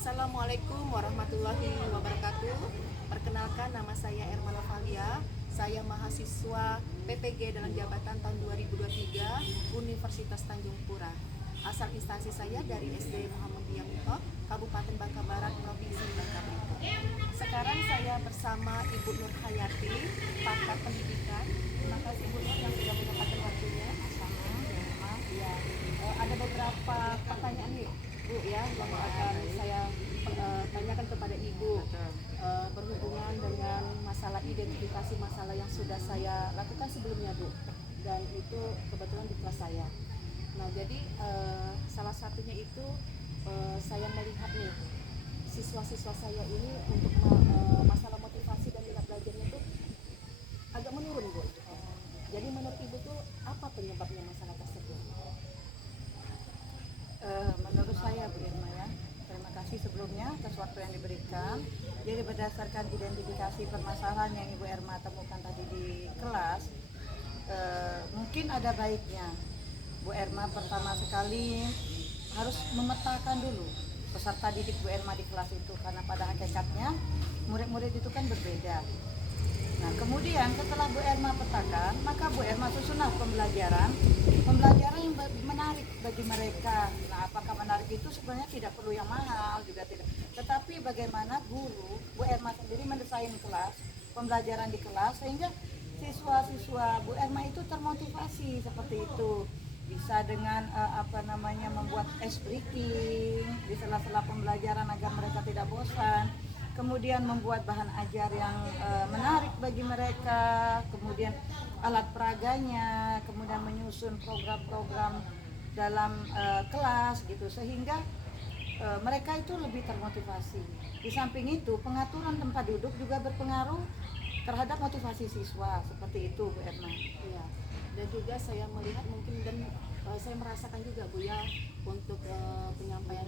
Assalamualaikum warahmatullahi wabarakatuh. Perkenalkan, nama saya Ermana Valia. Saya mahasiswa PPG dalam jabatan tahun 2023 Universitas Tanjung Pura. Asal instansi saya dari SD Muhammadiyah Mutok, Kabupaten Bangka Barat, Provinsi Bangka Belitung. Sekarang saya bersama Ibu Nur Hayati, pakar pendidikan. Terima kasih Ibu Nur yang sudah menyempatkan waktunya. Sama-sama. Ya, ada beberapa pertanyaan nih Bu ya yang akan saya tanyakan kepada Ibu berhubungan dengan masalah identifikasi masalah yang sudah saya lakukan sebelumnya Bu, dan itu kebetulan di kelas saya. Nah jadi salah satunya itu saya melihat nih siswa-siswa saya ini untuk masalah motivasi dan minat belajarnya itu agak menurun Bu. Jadi menurut Ibu tuh apa penyebabnya masalah tersebut? Menurut saya Bu Irma ya, terima kasih sebelumnya atas waktu yang diberikan. Jadi berdasarkan identifikasi permasalahan yang Ibu Irma temukan tadi di kelas, mungkin ada baiknya Bu Irma pertama sekali harus memetakan dulu peserta didik Bu Irma di kelas itu, karena pada hakikatnya murid-murid itu kan berbeda. Nah kemudian setelah Bu Irma petakan, maka Bu Irma susunlah pembelajaran yang menarik bagi mereka. Nah apakah menarik itu sebenarnya tidak perlu yang mahal juga tidak, tetapi bagaimana guru Bu Irma sendiri mendesain kelas, pembelajaran di kelas sehingga siswa-siswa Bu Irma itu termotivasi seperti itu. Bisa dengan membuat ice breaking di sela-sela pembelajaran agar mereka tidak bosan, kemudian membuat bahan ajar yang menarik bagi mereka, kemudian alat peraganya, kemudian menyusun program-program dalam kelas gitu, sehingga mereka itu lebih termotivasi. Di samping itu pengaturan tempat duduk juga berpengaruh terhadap motivasi siswa, seperti itu Bu Erna. Iya. Dan juga saya melihat mungkin dan saya merasakan juga Bu ya, untuk penyampaian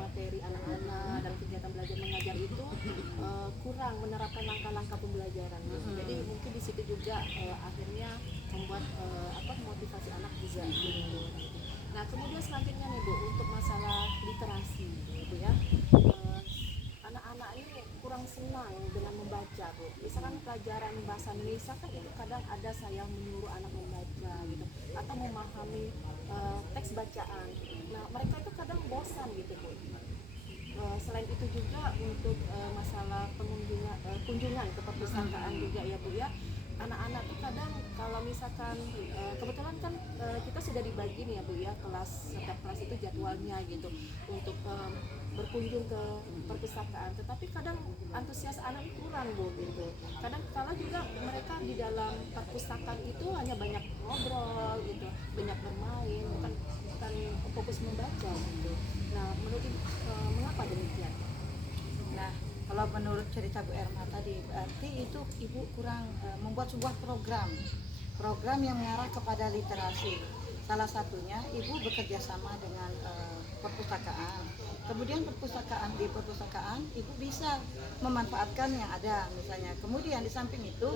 materi anak-anak dalam kegiatan belajar mengajar itu kurang menerapkan langkah-langkah pembelajaran. Jadi mungkin di situ juga akhirnya membuat motivasi anak juga gitu. Nah kemudian selanjutnya nih Bu, untuk masalah literasi Bu ya, anak-anak ini kurang senang dengan membaca Bu. Misalkan pelajaran bahasa Indonesia kan itu kadang ada saya menyuruh anak membaca gitu atau memahami teks bacaan. Nah mereka itu kadang bosan gitu Bu. Selain itu juga untuk masalah kunjungan ke perpustakaan juga ya Bu ya, anak-anak tuh kadang kalau misalkan kebetulan kan kita sudah dibagi nih ya Bu ya, setiap kelas itu jadwalnya gitu untuk berkunjung ke perpustakaan, tetapi kadang antusias anak kurang Bu gitu. Kadang kala juga mereka di dalam perpustakaan itu hanya banyak ngobrol gitu, banyak bermain, bukan fokus membaca gitu. Nah menurut Ibu mengapa demikian? Nah kalau menurut cerita Bu Erma tadi, berarti itu Ibu kurang membuat sebuah program yang mengarah kepada literasi. Salah satunya Ibu bekerja sama dengan perpustakaan. Kemudian di perpustakaan Ibu bisa memanfaatkan yang ada misalnya. Kemudian di samping itu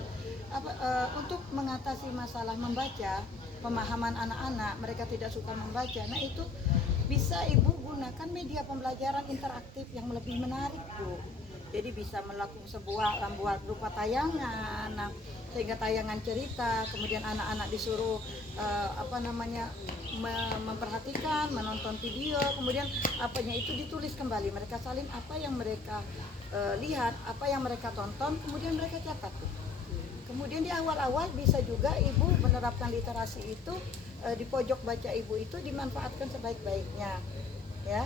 untuk mengatasi masalah membaca, pemahaman anak-anak mereka tidak suka membaca. Nah itu bisa Ibu gunakan media pembelajaran interaktif yang lebih menarik Bu. Jadi bisa melakukan membuat berupa tayangan, sehingga tayangan cerita, kemudian anak-anak disuruh memperhatikan, menonton video, kemudian apanya itu ditulis kembali, mereka salin apa yang mereka lihat, apa yang mereka tonton, kemudian mereka catat. Kemudian di awal-awal bisa juga Ibu menerapkan literasi itu di pojok baca Ibu itu dimanfaatkan sebaik-baiknya, ya.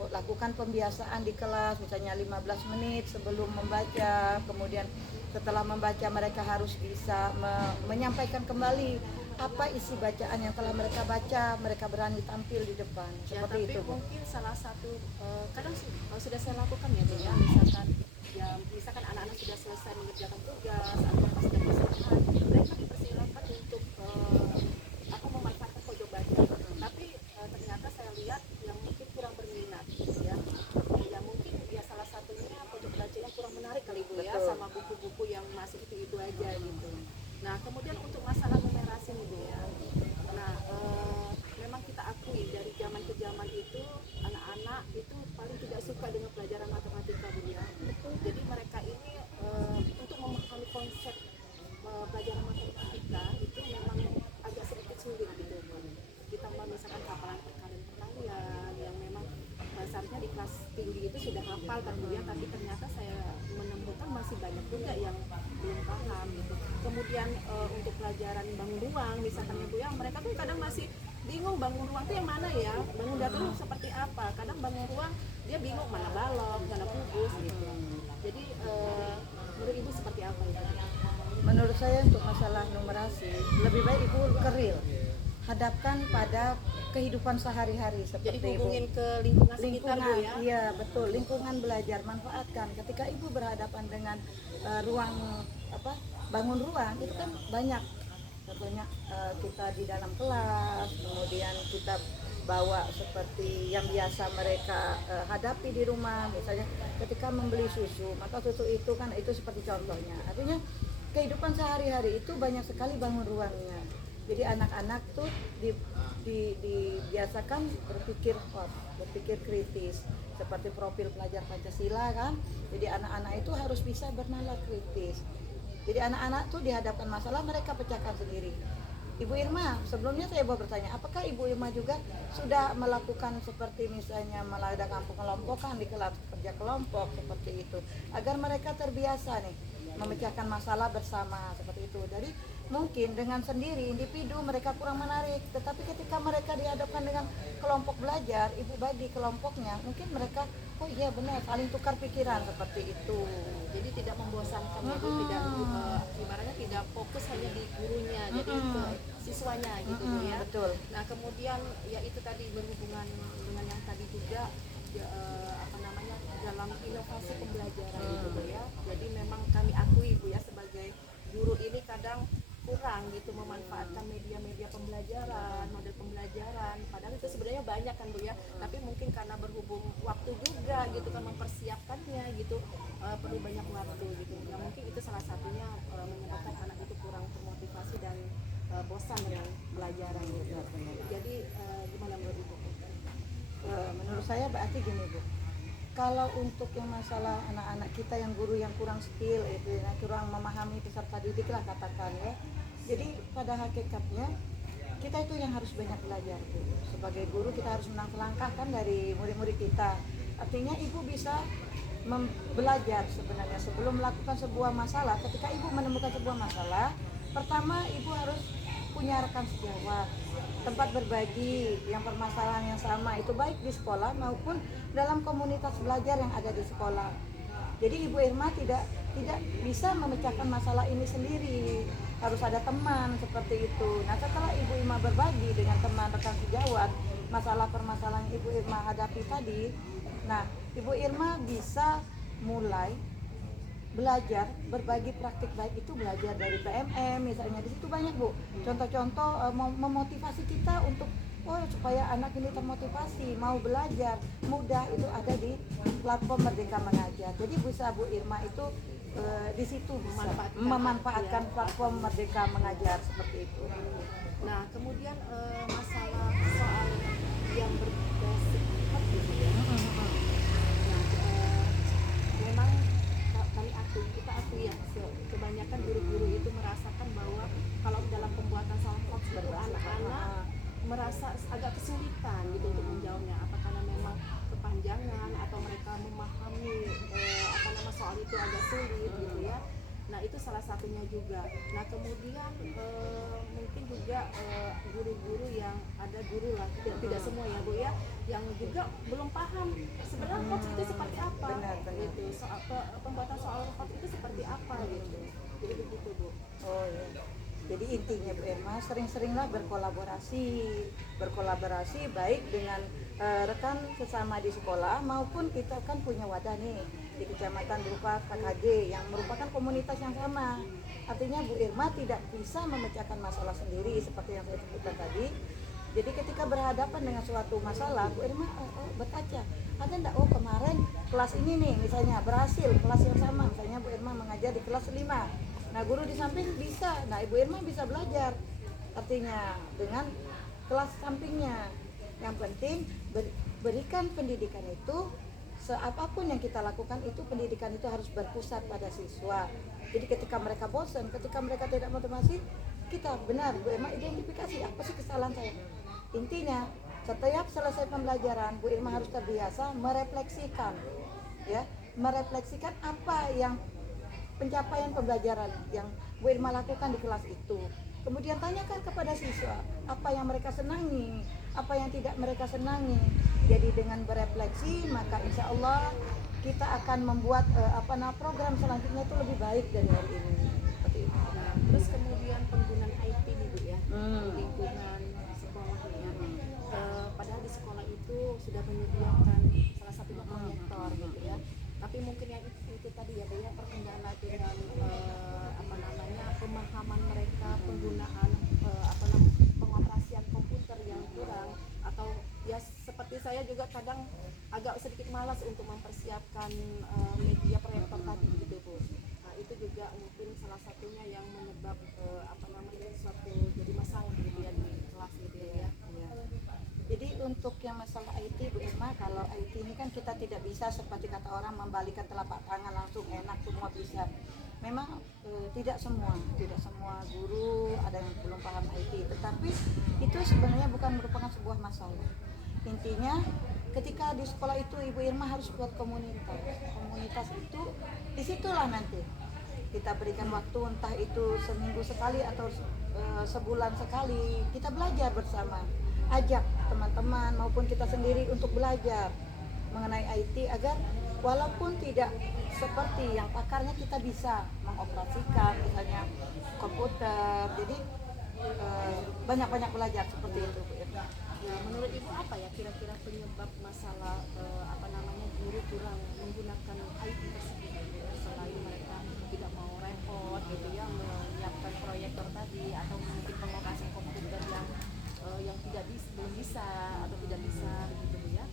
Lakukan pembiasaan di kelas misalnya 15 menit sebelum membaca, kemudian setelah membaca mereka harus bisa menyampaikan kembali apa isi bacaan yang telah mereka baca, mereka berani tampil di depan Ya, seperti tapi itu. mungkin salah satu kadang sudah saya lakukan ya Bu ya, misalkan anak-anak sudah selesai mengerjakan tugas atau pas sudah istirahat, mereka dipersilakan untuk memanfaatkan pojok baca, tapi ternyata saya lihat yang mungkin kurang berminat ya. Ya mungkin ya salah satunya pojok bacanya kurang menarik kali Bu ya, sama buku-buku yang masuk itu aja gitu. Nah kemudian untuk masalah numerasi nih Bu ya, nah memang kita akui dari zaman ke zaman itu anak-anak itu paling tidak suka dengan pelajaran matematika Bu ya. Jadi mereka ini untuk memahami konsep pelajaran matematika itu memang agak sedikit sulit gitu Bu. Ditambah misalkan hafalan perkalian perkalian yang memang seharusnya di kelas tinggi itu sudah hafal kan Bu ya, tapi ternyata saya menemukan masih banyak juga yang belum paham gitu. Kemudian untuk pelajaran bangun ruang misalkan ya Bu ya, mereka tuh kadang masih bingung bangun ruang itu yang mana ya, bangun datar itu seperti apa. Kadang bangun ruang dia bingung mana balok, mana kubus gitu. Jadi menurut Ibu seperti apa itu? Menurut saya untuk masalah numerasi lebih baik ibu ke real, hadapkan pada kehidupan sehari-hari Jadi seperti hubungin ibu. ke lingkungan sekitar Bu Lingkungan, ya. iya betul, lingkungan belajar manfaatkan. Ketika ibu berhadapan dengan ruang apa bangun ruang itu kan banyak, contohnya kita di dalam kelas, kemudian kita bawa seperti yang biasa mereka hadapi di rumah, misalnya ketika membeli susu, maka susu itu kan itu seperti contohnya. Artinya kehidupan sehari-hari itu banyak sekali bangun ruangnya. Jadi anak-anak tuh dibiasakan berpikir kritis seperti profil pelajar Pancasila kan. Jadi anak-anak itu harus bisa bernalar kritis. Jadi anak-anak tuh dihadapkan masalah mereka pecahkan sendiri. Ibu Irma, sebelumnya saya mau bertanya, apakah Ibu Irma juga sudah melakukan seperti misalnya mengadakan pengelompokan di kelas kerja kelompok seperti itu, agar mereka terbiasa nih memecahkan masalah bersama seperti itu. Jadi mungkin dengan sendiri individu mereka kurang menarik, tetapi ketika mereka dihadapkan dengan kelompok belajar, ibu bagi kelompoknya, mungkin mereka oh iya benar saling tukar pikiran seperti itu. Jadi tidak membosankan ya Bu, tidak ibaratnya tidak fokus hanya di gurunya, jadi ke siswanya gitu Bu ya. Betul. Nah kemudian ya itu tadi berhubungan dengan yang tadi juga ya, apa namanya dalam inovasi pembelajaran gitu Bu ya. Jadi memang kami akui Bu ya sebagai guru ini kadang kurang gitu memanfaatkan media-media pembelajaran, model pembelajaran. Padahal itu sebenarnya banyak kan Bu ya. Tapi mungkin karena berhubung waktu juga gitu kan mempersiapkannya gitu perlu banyak waktu gitu. Nah mungkin itu salah satunya menyebabkan anak itu kurang termotivasi dan bosan dengan pelajaran gitu. Jadi gimana menurut Ibu? Menurut saya berarti gini Bu, kalau untuk yang masalah anak-anak kita yang guru yang kurang skill itu yang kurang memahami peserta didik lah katakan ya. Jadi pada hakikatnya kita itu yang harus banyak belajar Bu. Sebagai guru kita harus menang selangkah kan dari murid-murid kita. Artinya ibu bisa belajar sebenarnya sebelum melakukan sebuah masalah. Ketika ibu menemukan sebuah masalah, pertama ibu harus punya rekan sejawat, tempat berbagi yang permasalahan yang sama, itu baik di sekolah maupun dalam komunitas belajar yang ada di sekolah. Jadi Ibu Irma tidak bisa memecahkan masalah ini sendiri, harus ada teman seperti itu. Nah setelah Ibu Irma berbagi dengan teman rekan sejawat masalah permasalahan yang Ibu Irma hadapi tadi, nah Ibu Irma bisa mulai belajar berbagi praktik baik itu belajar dari PMM misalnya, di situ banyak Bu contoh-contoh memotivasi kita untuk supaya anak ini termotivasi mau belajar mudah, itu ada di platform Merdeka Mengajar. Jadi bisa Bu Irma itu di situ bisa memanfaatkan platform Merdeka Mengajar seperti itu. Nah kemudian masalah soal yang berbasis gitu ya. Memang kita akui ya kebanyakan guru-guru itu merasakan bahwa kalau dalam pembuatan soal hoax itu anak-anak merasa agak kesulitan gitu untuk menjawabnya, apa karena memang kepanjangan atau mereka memahami soal itu agak sulit gitu ya. Nah itu salah satunya juga. Nah kemudian mungkin juga guru-guru yang ada guru lah, tidak semua ya Bu ya, yang juga belum paham sebenarnya hoax itu seperti apa. Benar. Gitu. Soal pembuatan soal hoax itu seperti apa gitu. Jadi begitu Bu. Oh iya. Jadi intinya Bu Irma sering-seringlah berkolaborasi baik dengan rekan sesama di sekolah maupun kita kan punya wadah nih di kecamatan berupa KKJ yang merupakan komunitas yang sama. Artinya Bu Irma tidak bisa memecahkan masalah sendiri seperti yang saya sebutkan tadi. Jadi ketika berhadapan dengan suatu masalah, Bu Irma berkaca, ada enggak kemarin kelas ini nih misalnya berhasil, kelas yang sama misalnya Bu Irma mengajar di kelas 5. Nah guru di samping bisa, nah Ibu Irma bisa belajar artinya dengan kelas sampingnya. Yang penting berikan pendidikan itu Apapun yang kita lakukan itu pendidikan itu harus berpusat pada siswa. Jadi ketika mereka bosan, ketika mereka tidak motivasi, kita benar Bu Irma identifikasi apa sih kesalahan saya. Intinya setiap selesai pembelajaran Bu Irma harus terbiasa merefleksikan, ya, merefleksikan apa yang pencapaian pembelajaran yang Bu Irma lakukan di kelas itu. Kemudian tanyakan kepada siswa apa yang mereka senangi, apa yang tidak mereka senangi. Jadi dengan berefleksi maka insya Allah kita akan membuat program selanjutnya itu lebih baik dari hari ini. Seperti itu. Nah, terus kemudian penggunaan IT nih Bu ya, lingkungan sekolah nih ya. Padahal di sekolah itu sudah menyediakan salah satunya proyektor gitu ya. Tapi mungkin yang itu tadi ya Bu ya, terkendala dengan pemahaman mereka, penggunaan pengoperasian komputer yang kurang, atau ya seperti saya juga kadang agak sedikit malas untuk mempersiapkan media proyektor tadi gitu Bu. Nah, itu juga mungkin salah satunya yang menyebab suatu jadi masalah gitu ya di kelas gitu ya. Jadi untuk yang masalah IT Bu Irma, kalau IT ini kan kita tidak bisa seperti kata orang membalikan telapak tangan langsung enak semua bisa. Memang tidak semua guru ada yang belum paham IT, tetapi itu sebenarnya bukan merupakan sebuah masalah. Intinya ketika di sekolah itu Ibu Irma harus buat komunitas itu disitulah nanti kita berikan waktu, entah itu seminggu sekali atau sebulan sekali, kita belajar bersama, ajak teman-teman maupun kita sendiri untuk belajar mengenai IT agar walaupun tidak seperti yang pakarnya kita bisa mengoperasikan misalnya komputer. Jadi banyak-banyak belajar seperti itu Bu Irma. Nah, menurut Ibu apa ya kira-kira penyebab masalah guru kurang menggunakan IT tersebut gitu ya, selain mereka tidak mau repot gitu ya menyiapkan proyektor tadi, atau mungkin pengoperasian komputer yang belum bisa atau tidak bisa gitu ya.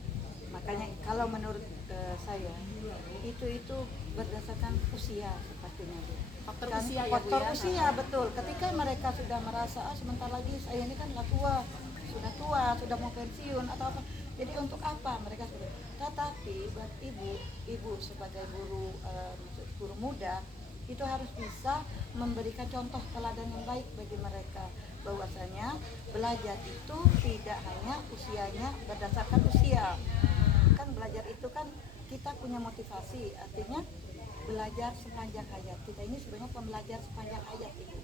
Makanya kalau menurut saya itu berdasarkan usia sepertinya Bu. Faktor Kan, usia ya Bu faktor ya. usia betul. Ketika mereka sudah merasa sebentar lagi saya ini kan sudah tua, sudah mau pensiun atau apa. Jadi untuk apa mereka sudah. Tetapi buat ibu sebagai guru muda itu harus bisa memberikan contoh teladan yang baik bagi mereka, bahwasanya belajar itu tidak hanya usianya berdasarkan usia. Kan belajar itu kan kita punya motivasi, artinya belajar sepanjang hayat. Kita ini sebenarnya pembelajar sepanjang hayat Ibu,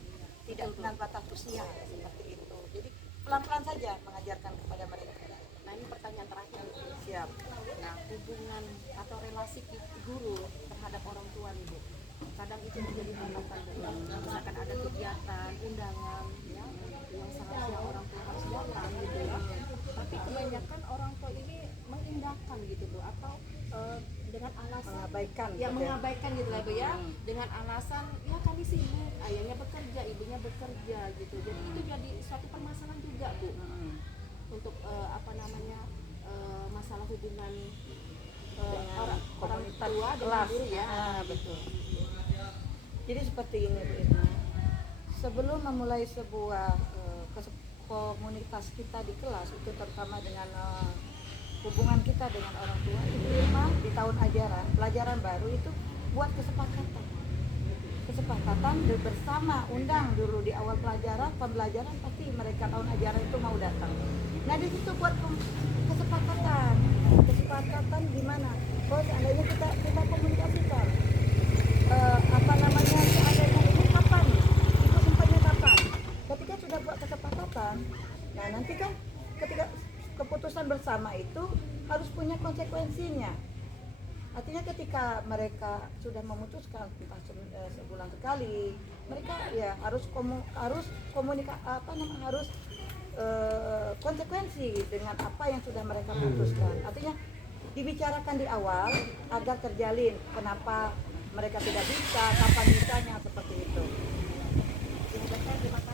tidak dengan batas usia seperti itu. Jadi pelan-pelan saja mengajarkan kepada mereka. Nah, ini pertanyaan terakhir. Siap. Nah, hubungan atau relasi guru terhadap orang tua nih Bu, kadang itu menjadi hambatan Bu ya. Misalkan ada kegiatan, undangan ya, yang seharusnya orang tua harus datang gitu ya, tapi kebanyakan orang tua ini mengindahkan gitu Bu, atau dengan alasan mengabaikan gitu lah Bu ya, dengan alasan ya kami sibuk, ayahnya bekerja, ibunya bekerja gitu. Jadi itu jadi suatu permasalahan juga Bu untuk masalah hubungan orang tua dengan guru ya. Betul. Jadi seperti ini Bu Irma, sebelum memulai sebuah komunitas kita di kelas itu, terutama dengan hubungan kita dengan orang tua, Ibu Irma di tahun ajaran pelajaran baru itu buat kesepakatan bersama, undang dulu di awal pembelajaran pasti mereka tahun ajaran itu mau datang. Nah di situ buat kesepakatan gimana? Oh seandainya kita komunikasikan seandainya ini kapan? Ibu sempatnya kapan? Ketika sudah buat kesepakatan, nah nanti kan ketika keputusan bersama itu harus punya konsekuensinya. Artinya ketika mereka sudah memutuskan entah sebulan sekali, mereka ya harus konsekuensi dengan apa yang sudah mereka putuskan. Artinya dibicarakan di awal agar terjalin kenapa mereka tidak bisa, kapan bisanya, seperti itu. Terima kasih.